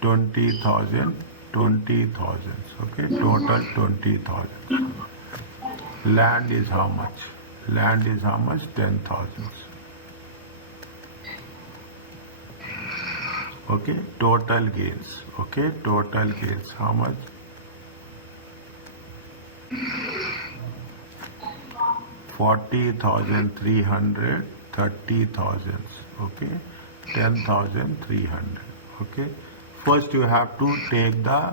20,000, 20,000. Okay, total 20,000. Land is how much? Land is how much? 10,000. Okay, total gains. Okay, total gains how much? 40,300, 30,000. Okay, 10,300. Okay, first you have to take the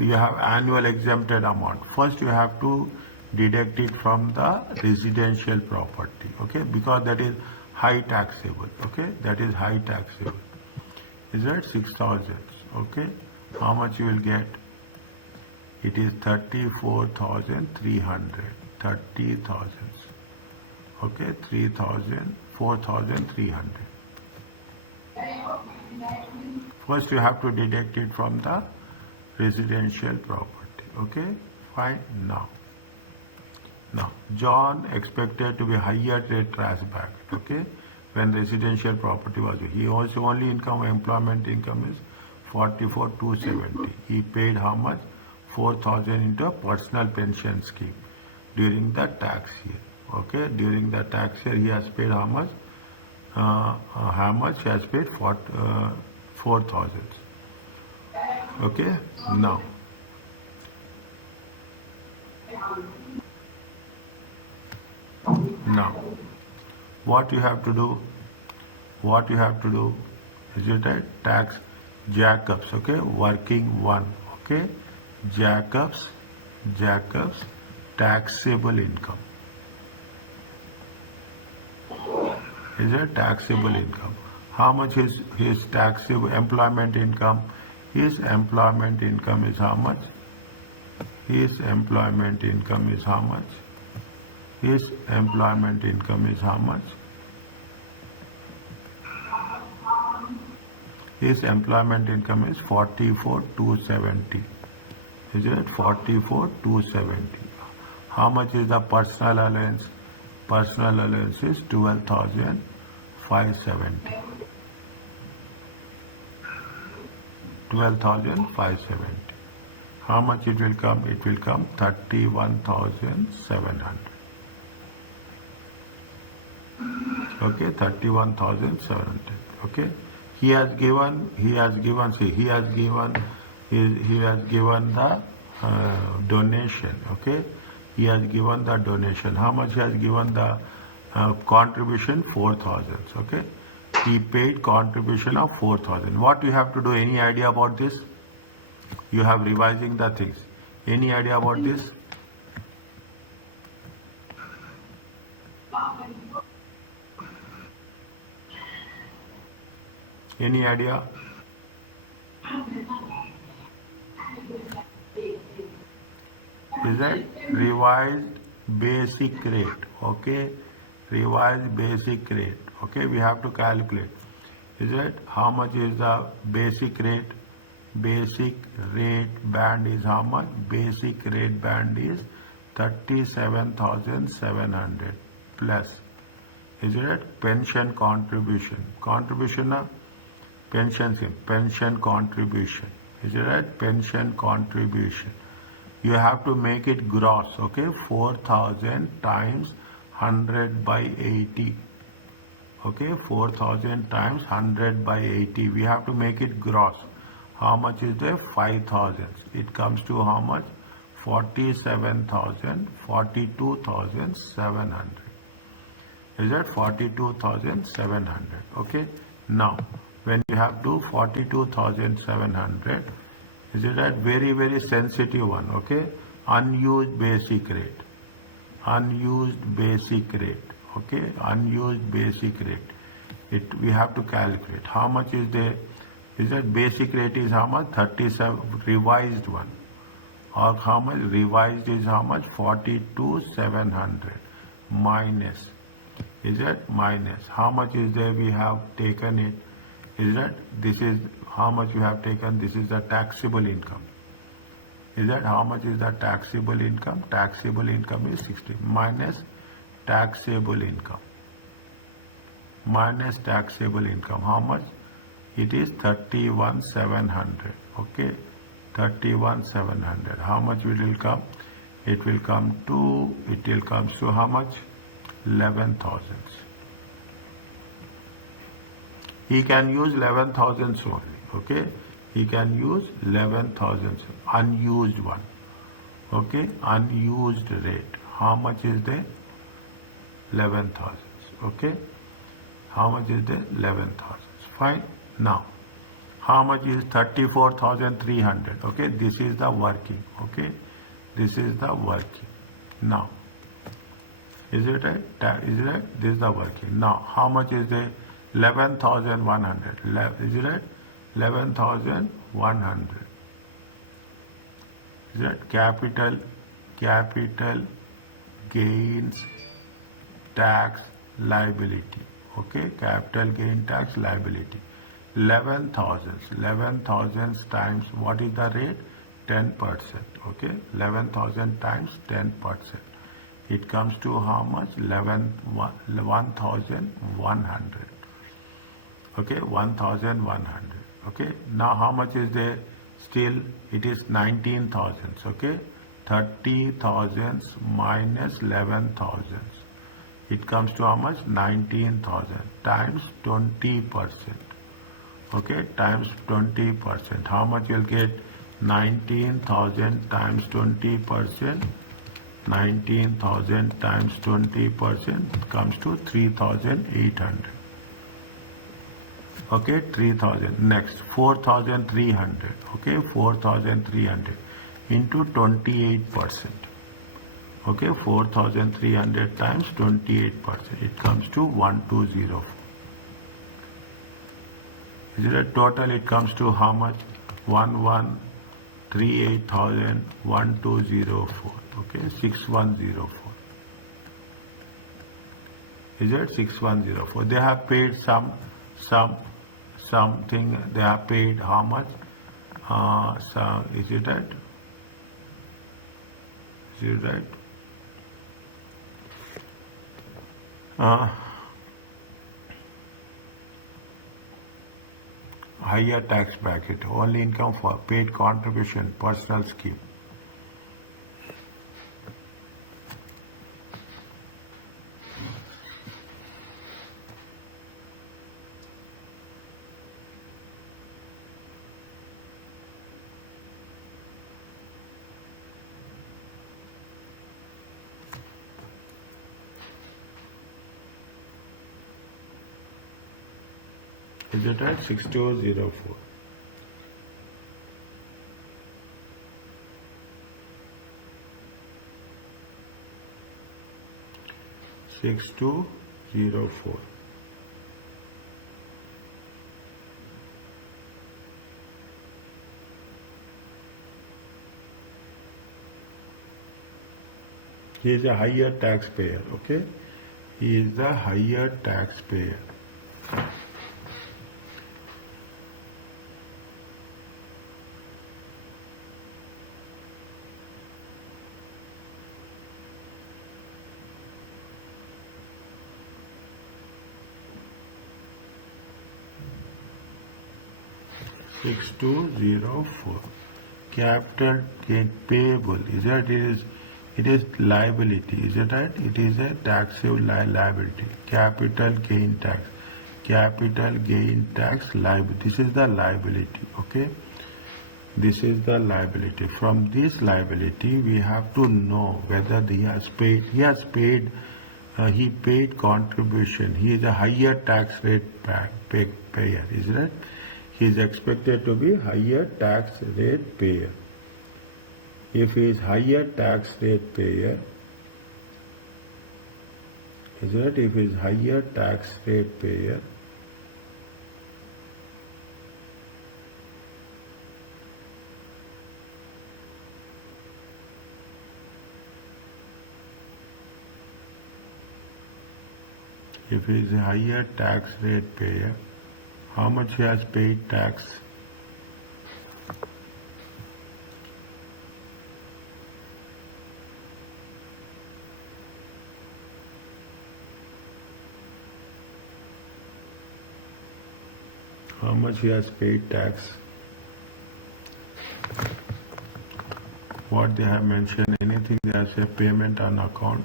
you have annual exempted amount. First you have to deduct it from the residential property. Okay, because that is high taxable. Okay, that is high taxable. Is that 6,000? Okay, how much you will get? It is 34,300. 30,000. Okay, 3,000, 4,300. First you have to deduct it from the residential property. Okay, fine. Now, John expected to be higher rate back. Okay, when residential property was, he also only income, employment income is 44,270. He paid how much? 4,000 into a personal pension scheme during the tax year. Okay, during the tax year he has paid how much? How much he has paid? 4,000. Okay, now what you have to do? What you have to do? Is it right? Tax Jacobs. Okay, working one. Okay, Jacobs taxable income. Is it taxable income? How much is his taxable employment income? His employment income is how much? His employment income is how much? His employment income is how much? His employment income is 44,270. Is it 44,270? How much is the personal allowance? Personal allowance is 12,570. 12,570. How much it will come? It will come 31,700. Okay, 31,700. Okay, he has given the donation. Okay, he has given the donation. How much he has given the contribution? 4,000. Okay, he paid contribution of 4,000. What you have to do? Any idea about this? You have revising the things. Any idea about this? Any idea? Is that revised basic rate? Okay, revised basic rate. Okay, we have to calculate. Is it how much is the basic rate? Basic rate band is how much? Basic rate band is 37,700 plus. Is it pension contribution? Contribution of pension scheme, pension contribution. Is it right? Pension contribution. You have to make it gross. Okay, 4,000 times 100 by 80. Okay, 4,000 times 100 by 80. We have to make it gross. How much is there? 5,000. It comes to how much? 47,000, 42,700. Is that 42,700? Okay. Now, when you have to 42,700, is it that very sensitive one? Okay. Unused basic rate. Unused basic rate. Okay. Unused basic rate. We have to calculate. How much is there? Is that basic rate is how much? 37 revised one. Or how much? Revised is how much? 42,700 minus. Is that minus? How much is there? We have taken it. Is that this is how much we have taken? This is the taxable income. Is that how much is the taxable income? Taxable income is 60 minus taxable income. Minus taxable income. How much? It is 31,700. Okay, 31,700. How much it will come? It will come to how much? 11,000. He can use 11,000 only. Okay, he can use 11,000 unused one. Okay, unused rate. How much is there? 11,000. Okay, how much is there? 11,000. Fine. Now, how much is 34,300? Okay, this is the working. Okay, this is the working. Now, is it right? Is it right? This is the working. Now, how much is there? 11,100. Is it right? 11,100. Is that capital gains tax liability? Okay, capital gain tax liability. 11,000 times what is the rate? 10%. Okay, 11,000 times 10%. It comes to how much? 1,100. Okay, 1,100. Okay, now how much is there? Still it is 19,000. Okay, 30,000 minus 11,000. It comes to how much? 19,000 times 20%. Okay, times 20%. How much you'll get? 19,000 times 20%. 19,000 times 20% comes to 3,800. Okay, 3,000. Next, 4,300. Okay, 4,300 into 28%. Okay, 4,300 times 28%. It comes to 1,204. Is it a total? It comes to how much? 1,138,1204. Okay, 6,104. Is it 6,104? They have paid something. They have paid how much? Is it right? Is it right? higher tax bracket, only income for paid contribution, personal scheme. Is it right? 6204. Six two zero four. He is a higher taxpayer. Okay, he is the higher taxpayer. Six two zero four. Capital gain payable. Is that it is liability. Is it right? It is a taxable liability. Capital gain tax. Capital gain tax liability. This is the liability. Okay. This is the liability. From this liability, we have to know whether he has paid. He has paid. He paid contribution. He is a higher tax rate payer. Is it right? He is expected to be higher tax rate payer. If he is higher tax rate payer, is it? If he is higher tax rate payer, if he is a higher tax rate payer, how much he has paid tax? How much he has paid tax? What they have mentioned? Anything they have said payment on account?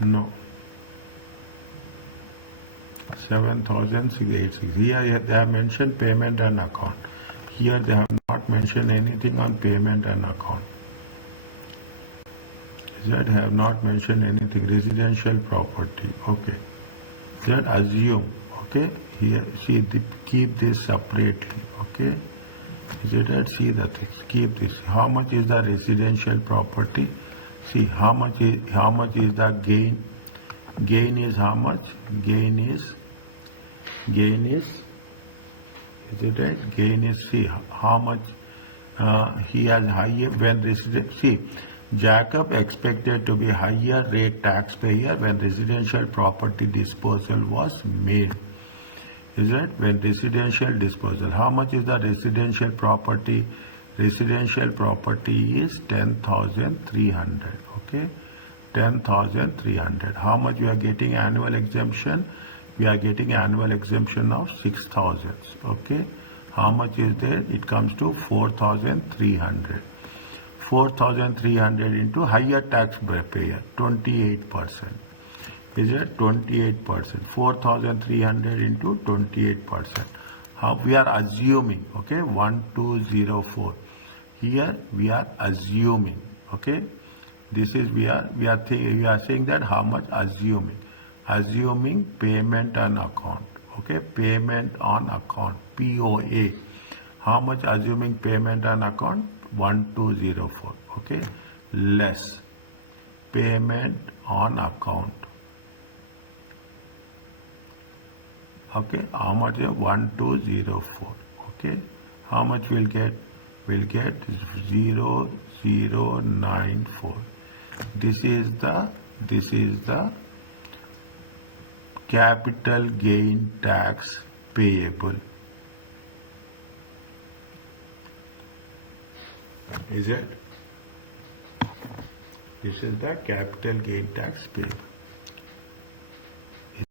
No. 7,686. Here they have mentioned payment and account. Here they have not mentioned anything on payment and account. That have not mentioned anything. Residential property. Okay. That assume. Okay. Here see keep this separately. Okay. Is it right? See the things. Keep this. How much is the residential property? See how much is the gain. Gain is how much? Gain is it right? Gain is, see how much he has higher when resident. See, Jacob expected to be higher rate taxpayer when residential property disposal was made. Is that when residential disposal? How much is the residential property? Residential property is 10,300. Okay. 10,300. How much we are getting annual exemption? We are getting annual exemption of 6,000. Okay. How much is there? It comes to 4,300. 4,300 into higher tax payer, 28%. Is it 28%? 4,300 into 28%. How we are assuming? Okay. 1204. Here we are assuming. Okay. This is we are saying that how much assuming payment on account. Okay, payment on account, POA. How much assuming payment on account? 1204. Okay, less payment on account. Okay, how much is 1204? Okay, how much we'll get? We'll get 0094. This is the capital gain tax payable. Is it? This is the capital gain tax payable.